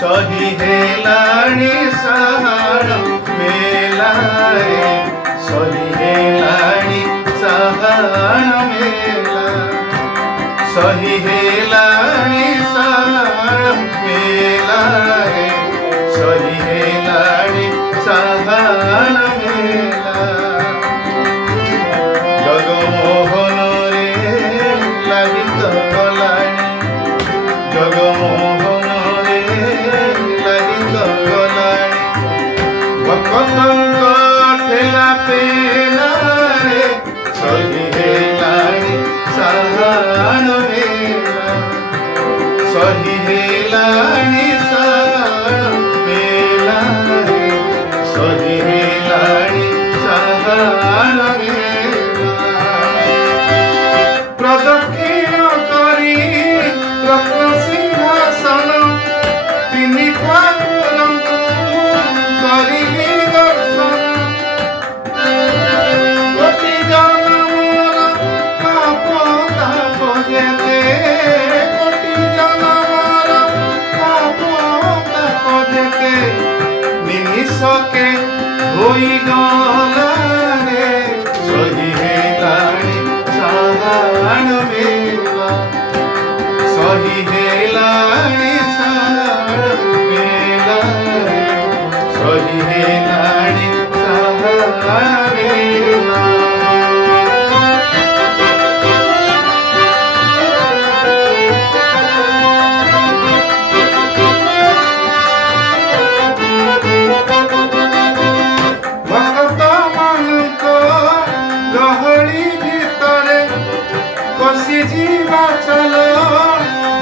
सही हेलाणी साहाण मेलाए सही हेलाणी साहाण मेला सही हेलाणी साहाण मेलाए सही हेलाणी साहाण मेला जगमोहन रे लागित गलाणी जगमोहन भक्तଙ୍କ ठेला पेला रे सही हेलाणी साहाण मेला सही हेलाणी साहाण मेला रे सही हेलाणी साहाण मेला प्रदक्षिण करी रत्न सिंहासन तिनि ठाकुरଙ୍କୁ करिली दर्शन कोटि जनमर पाप ताप जेते कोटि जनमर पाप ताप जेते निमिषके होई गला रे सही हेलाणी साहाण मेला सही हेलाणी साहाण मेला सही हेलाणी साहाण मेला भक्त ମାନଙ୍କ गहଳି ଭିତରେ बसी जीवा चल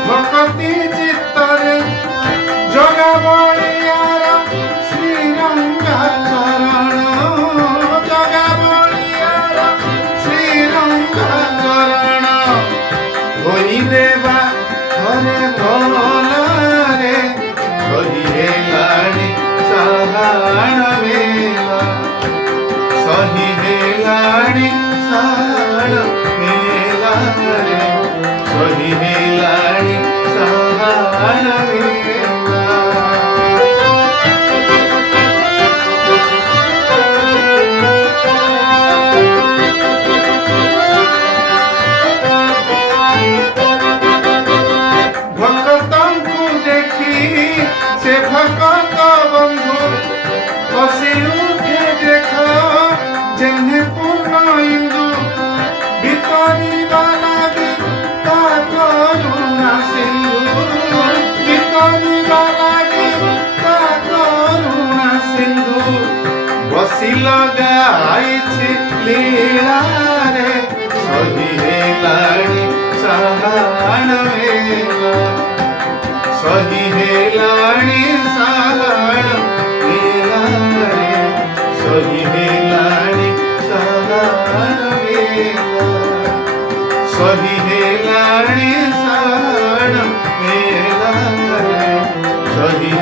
भक्ति चित्तरे जगा बलियार श्रीरंगा चरण जगा बलियार श्रीरंगा चरण होई देवा घरे भलरे सही हेलाणी साहाण मेला सही हेलाणी साहाण मेला रे सही हेलाणी साहाण मेला भक्तଙ୍କୁ देखी से भक्त बंधु हसी उठे देख जेन्हे पूर्ण इंदु भितरी बालागी ता करुणा सिंधु भितरी बालागी ता करुणा सिंधु बसी लगाइछि लीला रे सही हेलाणी साहाण मेला सही हेलाणी साहाण मेला रे सही हेलाणी साहाण मेला सही हेलाणी साहाण मेला रे सही